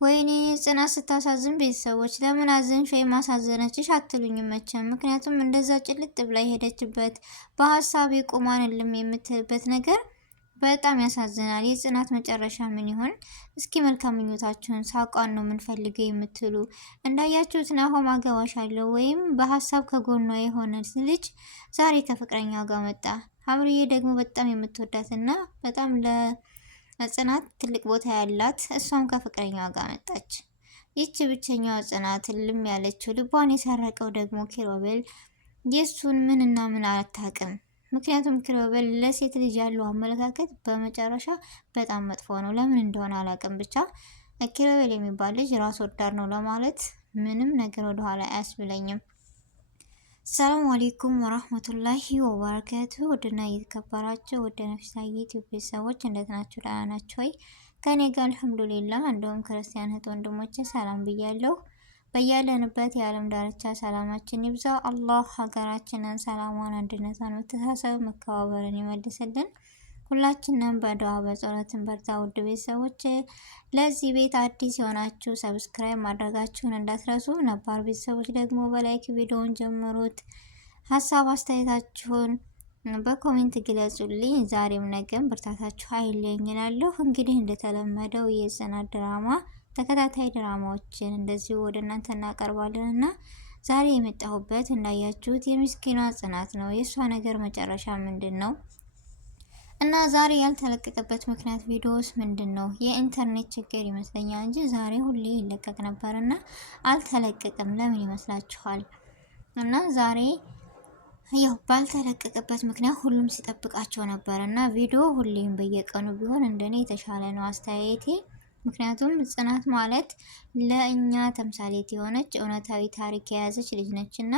ወይኔ ጽናት ስታሳዝን ቤተሰቦች ለምን አዘንሽ ወይም አሳዘነችሽ አትሉኝም መቼም። ምክንያቱም እንደዛ ጭልጥ ብላ የሄደችበት በሀሳብ የቆማንልም የምትልበት ነገር በጣም ያሳዝናል። የጽናት መጨረሻ ምን ይሆን? እስኪ መልካም ምኞታችሁን ሳቋን ነው የምንፈልገው የምትሉ እንዳያችሁት ናሆም አገባሻለሁ ወይም በሀሳብ ከጎኗ የሆነ ልጅ ዛሬ ከፍቅረኛው ጋር መጣ። አብርዬ ደግሞ በጣም የምትወዳትና በጣም ጽናት ትልቅ ቦታ ያላት እሷም ከፍቅረኛዋ ጋር መጣች። ይቺ ብቸኛዋ ጽናት ልም ያለችው ልቧን የሰረቀው ደግሞ ኪሮቤል የሱን ምንና ምን አታውቅም። ምክንያቱም ኪሮቤል ለሴት ልጅ ያለው አመለካከት በመጨረሻ በጣም መጥፎ ነው። ለምን እንደሆነ አላውቅም። ብቻ ኪሮቤል የሚባል ልጅ ራስ ወዳድ ነው ለማለት ምንም ነገር ወደኋላ አያስብለኝም። ሰላም አለይኩም ወራህመቱላሂ ወበረካቱ። ወደና እየተከበራችሁ ወደ ነፍሳዬ ኢትዮጵያ ሰዎች እንዴት ናችሁ? ደህና ናችሁ ወይ? ከኔ ጋር አልሐምዱሊላህ። እንደውም ክርስቲያን እህት ወንድሞቼ ሰላም ብያለሁ። በያለንበት የዓለም ዳርቻ ሰላማችን ይብዛ። አላህ ሀገራችንን ሰላሟን፣ አንድነቷን፣ መተሳሰብ፣ መከባበርን ይመልስልን። ሁላችንም በዱዓ በጸሎትን በርታ። ውድ ቤተሰቦች ለዚህ ቤት አዲስ የሆናችሁ ሰብስክራይብ ማድረጋችሁን እንዳትረሱ፣ ነባር ቤተሰቦች ደግሞ በላይክ ቪዲዮውን ጀምሩት። ሀሳብ አስተያየታችሁን በኮሜንት ግለጹልኝ። ዛሬም ነገም ብርታታችሁ አይለኝ እላለሁ። እንግዲህ እንደተለመደው የጽናት ድራማ ተከታታይ ድራማዎችን እንደዚሁ ወደ እናንተ እናቀርባለን እና ዛሬ የመጣሁበት እንዳያችሁት የምስኪኗ ጽናት ነው። የእሷ ነገር መጨረሻ ምንድን ነው? እና ዛሬ ያልተለቀቀበት ምክንያት ቪዲዮስ ምንድን ነው? የኢንተርኔት ችግር ይመስለኛል እንጂ ዛሬ ሁሌ ይለቀቅ ነበርና አልተለቀቀም። ለምን ይመስላችኋል? እና ዛሬ ያው ባልተለቀቀበት ምክንያት ሁሉም ሲጠብቃቸው ነበርና ቪዲዮ ሁሌም በየቀኑ ቢሆን እንደኔ የተሻለ ነው አስተያየቴ። ምክንያቱም ጽናት ማለት ለእኛ ተምሳሌት የሆነች እውነታዊ ታሪክ የያዘች ልጅ ነችና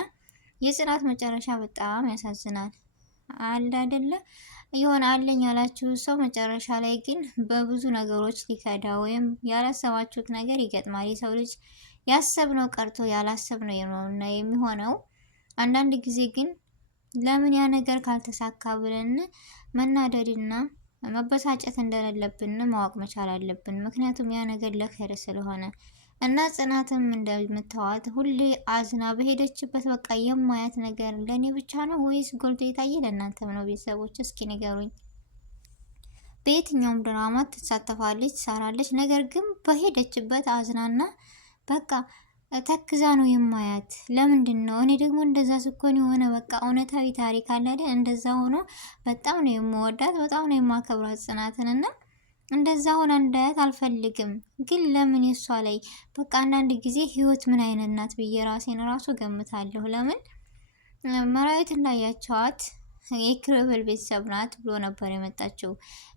የጽናት መጨረሻ በጣም ያሳዝናል። አለ አይደለ? የሆነ አለኝ ያላችሁ ሰው መጨረሻ ላይ ግን በብዙ ነገሮች ሊከዳ ወይም ያላሰባችሁት ነገር ይገጥማል። የሰው ልጅ ያሰብነው ቀርቶ ያላሰብነው ነውና የሚሆነው። አንዳንድ ጊዜ ግን ለምን ያ ነገር ካልተሳካ ብለን መናደድና መበሳጨት እንደሌለብን ማወቅ መቻል አለብን። ምክንያቱም ያ ነገር ለኸይር ስለሆነ እና ጽናትም እንደምታዋት ሁሌ አዝና በሄደችበት በቃ የማያት ነገር ለኔ ብቻ ነው ወይስ ጎልቶ የታየ ለእናንተም ነው? ቤተሰቦች እስኪ ንገሩኝ። በየትኛውም ድራማ ትሳተፋለች፣ ትሰራለች። ነገር ግን በሄደችበት አዝናና በቃ ተክዛ ነው የማያት። ለምንድን ነው? እኔ ደግሞ እንደዛ ስኮን የሆነ በቃ እውነታዊ ታሪክ አለ አይደል? እንደዛ ሆኖ በጣም ነው የምወዳት፣ በጣም ነው የማከብራት ጽናትንና እንደዛ ሆነ እንዳያት አልፈልግም። ግን ለምን የሷ ላይ በቃ አንዳንድ ጊዜ ህይወት ምን አይነት ናት ብዬ ራሴን ራሱ ገምታለሁ። ለምን መራዊት እንዳያቸዋት የኪሮቤል ቤተሰብ ናት ብሎ ነበር የመጣችው።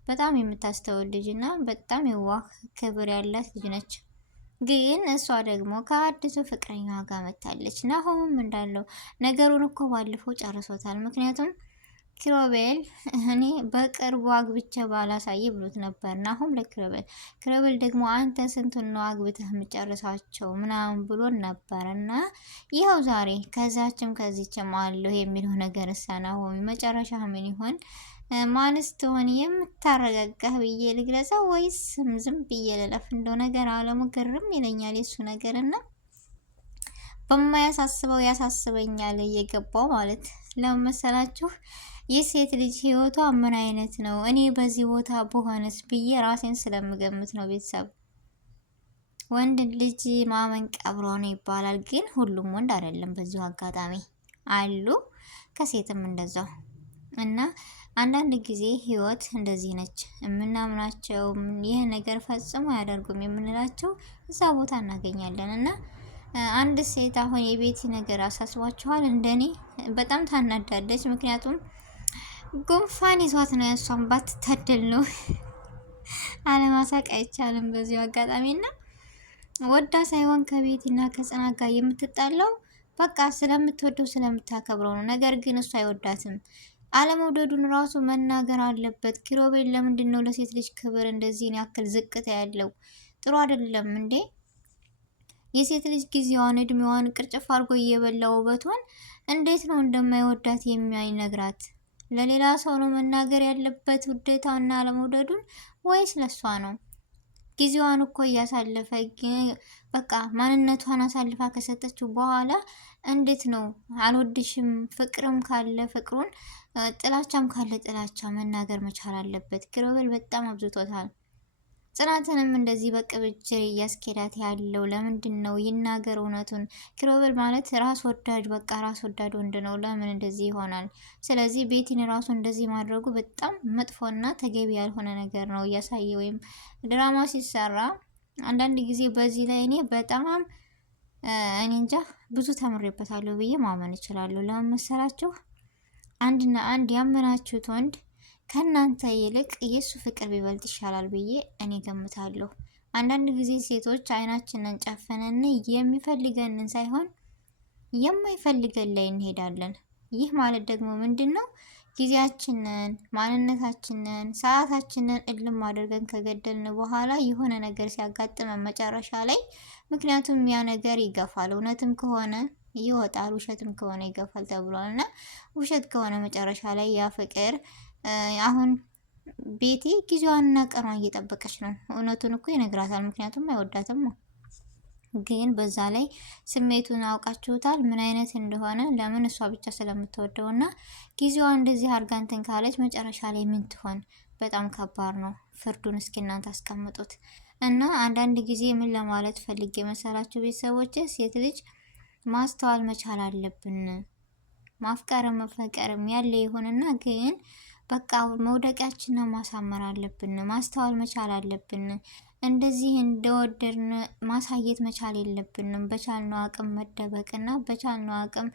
በጣም የምታስተውል ልጅ እና በጣም የዋህ ክብር ያላት ልጅ ነች። ግን እሷ ደግሞ ከአዲሱ ፍቅረኛዋ ጋር መታለች። ናሆምም እንዳለው ነገሩን እኮ ባለፈው ጨርሶታል። ምክንያቱም ኪሮቤል እኔ በቅርቡ አግብቼ ባላሳይ ብሎት ነበር ናሆም ለኪሮቤል። ኪሮቤል ደግሞ አንተ ስንቱን ነው አግብተህ የምጨርሳቸው ምናምን ብሎን ነበር እና ይኸው ዛሬ ከዛችም ከዚችም አለሁ የሚለው ነገር እሳ ናሆም መጨረሻ ምን ይሆን? ማንስ ትሆን የምታረጋጋህ ብዬ ልግለጸው ወይስ ዝም ብዬ ልለፍ? እንደው ነገር አለሙ ግርም ይለኛል የሱ ነገር እና በማያሳስበው ያሳስበኛል እየገባው ማለት ለምን መሰላችሁ? የሴት ልጅ ህይወቷ ምን አይነት ነው? እኔ በዚህ ቦታ በሆነስ ብዬ ራሴን ስለምገምት ነው። ቤተሰብ ወንድ ልጅ ማመን ቀብሮ ነው ይባላል፣ ግን ሁሉም ወንድ አይደለም። በዚሁ አጋጣሚ አሉ ከሴትም እንደዛው እና አንዳንድ ጊዜ ህይወት እንደዚህ ነች። የምናምናቸው ይህ ነገር ፈጽሞ አያደርጉም የምንላቸው እዛ ቦታ እናገኛለን እና አንድ ሴት አሁን የቤቲ ነገር አሳስቧችኋል? እንደኔ በጣም ታናዳለች። ምክንያቱም ጉንፋን ይዟት ነው። ያሷን ባትታደል ነው አለማሳቅ አይቻልም በዚሁ አጋጣሚ እና ወዳ ሳይሆን ከቤቲና ከጽናት ጋር የምትጣለው በቃ ስለምትወደው ስለምታከብረው ነው። ነገር ግን እሱ አይወዳትም። አለመውደዱን ራሱ መናገር አለበት። ኪሮቤል ለምንድን ነው ለሴት ልጅ ክብር እንደዚህ ያክል ዝቅታ ያለው? ጥሩ አይደለም እንዴ? የሴት ልጅ ጊዜዋን እድሜዋን ቅርጭፍ አድርጎ እየበላ ውበቷን እንዴት ነው እንደማይወዳት የሚያይነግራት? ለሌላ ሰው ነው መናገር ያለበት ውዴታውና አለመውደዱን ወይስ ለሷ ነው? ጊዜዋን እኮ እያሳለፈ በቃ ማንነቷን አሳልፋ ከሰጠችው በኋላ እንዴት ነው አልወድሽም? ፍቅርም ካለ ፍቅሩን፣ ጥላቻም ካለ ጥላቻ መናገር መቻል አለበት። ኪሮቤል በጣም አብዝቶታል። ጽናትንም እንደዚህ በቅብጅር እያስኬዳት ያለው ለምንድን ነው? ይናገር እውነቱን። ኪሮቤል ማለት ራስ ወዳድ፣ በቃ ራስ ወዳድ ወንድ ነው። ለምን እንደዚህ ይሆናል? ስለዚህ ቤቲን ራሱ እንደዚህ ማድረጉ በጣም መጥፎና ተገቢ ያልሆነ ነገር ነው እያሳየ ወይም ድራማ ሲሰራ አንዳንድ ጊዜ በዚህ ላይ እኔ በጣም እኔ እንጃ ብዙ ተምሬበታለሁ ብዬ ማመን እችላለሁ። ለምን መሰላችሁ? አንድና አንድ ያመናችሁት ወንድ ከእናንተ ይልቅ የሱ ፍቅር ቢበልጥ ይሻላል ብዬ እኔ ገምታለሁ። አንዳንድ ጊዜ ሴቶች አይናችንን ጨፍነን የሚፈልገንን ሳይሆን የማይፈልገን ላይ እንሄዳለን። ይህ ማለት ደግሞ ምንድን ነው? ጊዜያችንን፣ ማንነታችንን፣ ሰዓታችንን እልም አድርገን ከገደልን በኋላ የሆነ ነገር ሲያጋጥመን መጨረሻ ላይ ምክንያቱም ያ ነገር ይገፋል። እውነትም ከሆነ ይወጣል፣ ውሸትም ከሆነ ይገፋል ተብሏል እና ውሸት ከሆነ መጨረሻ ላይ ያ ፍቅር አሁን ቤቲ ጊዜዋንና ቀኗን እየጠበቀች ነው። እውነቱን እኮ ይነግራታል፣ ምክንያቱም አይወዳትም ነው። ግን በዛ ላይ ስሜቱን አውቃችሁታል ምን አይነት እንደሆነ። ለምን እሷ ብቻ ስለምትወደው እና ጊዜዋን እንደዚህ አድርጋ እንትን ካለች መጨረሻ ላይ ምን ትሆን? በጣም ከባድ ነው። ፍርዱን እስኪ እናንተ አስቀምጡት። እና አንዳንድ ጊዜ ምን ለማለት ፈልጌ መሰላችሁ ቤተሰቦች፣ ሴት ልጅ ማስተዋል መቻል አለብን። ማፍቀርም መፈቀርም ያለ ይሁንና ግን በቃ መውደቂያችንን ማሳመር አለብን። ማስተዋል መቻል አለብን። እንደዚህ እንደወደድን ማሳየት መቻል የለብንም። በቻልነው አቅም መደበቅና በቻልነው አቅም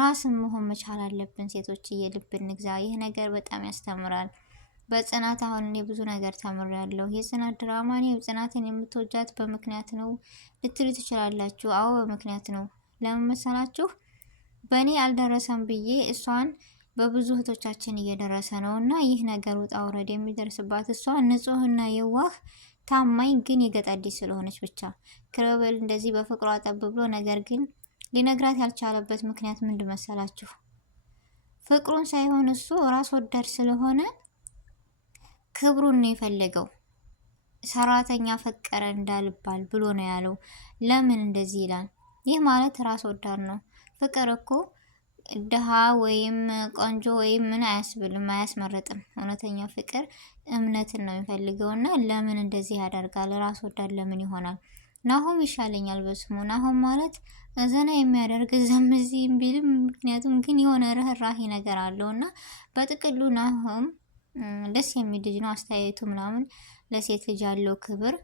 ራስን መሆን መቻል አለብን። ሴቶች ልብ እንግዛ። ይህ ነገር በጣም ያስተምራል። በጽናት አሁን እኔ ብዙ ነገር ተምሬያለሁ። የጽናት ድራማ እኔ ጽናትን የምትወጃት በምክንያት ነው ልትሉ ትችላላችሁ። አዎ በምክንያት ነው። ለምን መሰላችሁ? በእኔ አልደረሰም ብዬ እሷን በብዙ እህቶቻችን እየደረሰ ነው እና ይህ ነገር ውጣ ውረድ የሚደርስባት እሷ ንጹህና የዋህ ታማኝ ግን የገጠር ስለሆነች ብቻ። ኪሮቤል እንደዚህ በፍቅሯ ጠብ ብሎ ነገር ግን ሊነግራት ያልቻለበት ምክንያት ምንድን መሰላችሁ? ፍቅሩን ሳይሆን እሱ ራስ ወዳድ ስለሆነ ክብሩን ነው የፈለገው። ሰራተኛ ፈቀረ እንዳልባል ብሎ ነው ያለው። ለምን እንደዚህ ይላል? ይህ ማለት ራስ ወዳድ ነው። ፍቅር እኮ ድሃ ወይም ቆንጆ ወይም ምን አያስብልም፣ አያስመረጥም። እውነተኛ ፍቅር እምነትን ነው የሚፈልገው እና ለምን እንደዚህ ያደርጋል? ራስ ወዳድ ለምን ይሆናል? ናሆም ይሻለኛል በስሙ። ናሆም ማለት ዘና የሚያደርግ ዘምዚም ቢልም ምክንያቱም ግን የሆነ ርህራሄ ነገር አለው እና በጥቅሉ ናሆም ደስ የሚል ልጅ ነው። አስተያየቱ ምናምን ለሴት ልጅ ያለው ክብር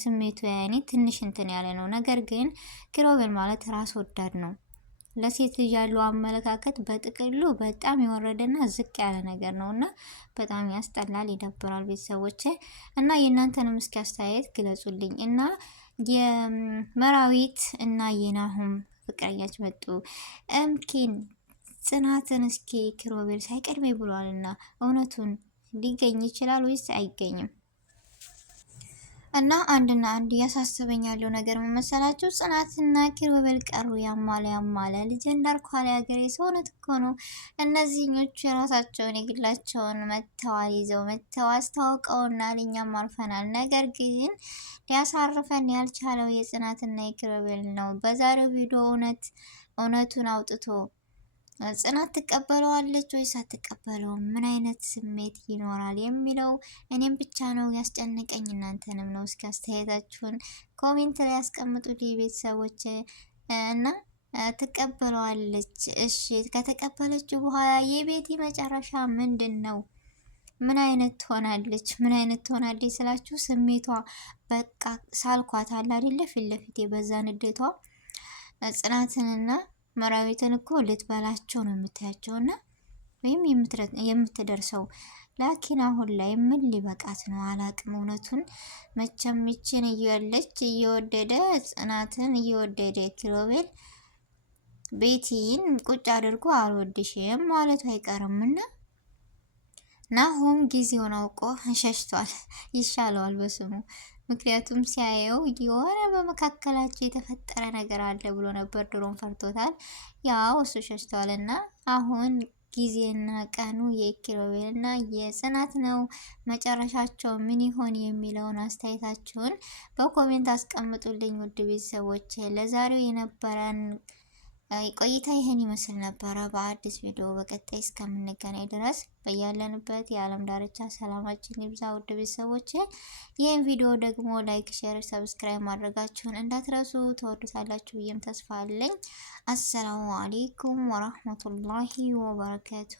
ስሜቱ ያኔ ትንሽ እንትን ያለ ነው። ነገር ግን ኪሮቤል ማለት ራስ ወዳድ ነው። ለሴት ልጅ ያለው አመለካከት በጥቅሉ በጣም የወረደና ዝቅ ያለ ነገር ነው እና በጣም ያስጠላል፣ ይደብራል። ቤተሰቦች እና የእናንተንም እስኪ አስተያየት ግለጹልኝ። እና የመራዊት እና የናሁም ፍቅረኛች መጡ። እምኪን ጽናትን እስኪ ኪሮቤል ሳይቀድሜ ብሏልና እውነቱን ሊገኝ ይችላል ወይስ አይገኝም? እና አንድና አንድ እያሳሰበኝ ያለው ነገር መመሰላችሁ? ጽናትና ኪሮቤል ቀሩ። ያማለ ልጅ እንዳርኳላ ሀገሬ ሰውነት እኮ ነው። እነዚህኞቹ የራሳቸውን የግላቸውን መተዋል ይዘው መተው አስተዋውቀውና እኛም አርፈናል። ነገር ግን ሊያሳርፈን ያልቻለው የጽናትና የኪሮቤል ነው። በዛሬው ቪዲዮ እውነቱን አውጥቶ ጽናት ትቀበለዋለች ወይስ አትቀበለውም? ምን አይነት ስሜት ይኖራል የሚለው እኔም ብቻ ነው ያስጨንቀኝ፣ እናንተንም ነው። እስኪ አስተያየታችሁን ኮሜንት ላይ ያስቀምጡልኝ ቤተሰቦች። እና ትቀበለዋለች። እሺ ከተቀበለችው በኋላ የቤቲ መጨረሻ ምንድን ነው? ምን አይነት ትሆናለች? ምን አይነት ትሆናለች ስላችሁ ስሜቷ በቃ ሳልኳት አለ አይደለ? ፊት ለፊት በዛ ንዴቷ ጽናትንና መራዊትን እኮ ልትበላቸው ነው የምታያቸውና ወይም የምትደርሰው። ላኪን አሁን ላይ ምን ሊበቃት ነው አላቅም። እውነቱን መቼም ይችን እየወደደ ጽናትን እየወደደ ኪሮቤል ቤቲን ቁጭ አድርጎ አልወድሽም ማለቱ አይቀርምና ናሆም ጊዜውን አውቆ ሸሽቷል። ይሻለዋል በስሙ። ምክንያቱም ሲያየው የሆነ በመካከላቸው የተፈጠረ ነገር አለ ብሎ ነበር። ድሮም ፈርቶታል። ያው እሱ ሸሽቷል እና አሁን ጊዜና ቀኑ የኪሩቤልና የጽናት ነው። መጨረሻቸው ምን ይሆን የሚለውን አስተያየታችሁን በኮሜንት አስቀምጡልኝ ውድ ቤተሰቦች። ለዛሬው የነበረን ቆይታ ይህን ይመስል ነበረ። በአዲስ ቪዲዮ በቀጣይ እስከምንገናኝ ድረስ በያለንበት የዓለም ዳርቻ ሰላማችን ይብዛ ውድ ቤተሰቦች። ይህን ቪዲዮ ደግሞ ላይክ፣ ሼር፣ ሰብስክራይብ ማድረጋችሁን እንዳትረሱ። ተወዱታላችሁ ብዬም ተስፋ አለኝ። አሰላሙ አሌይኩም ወራህመቱላሂ ወበረካቱ።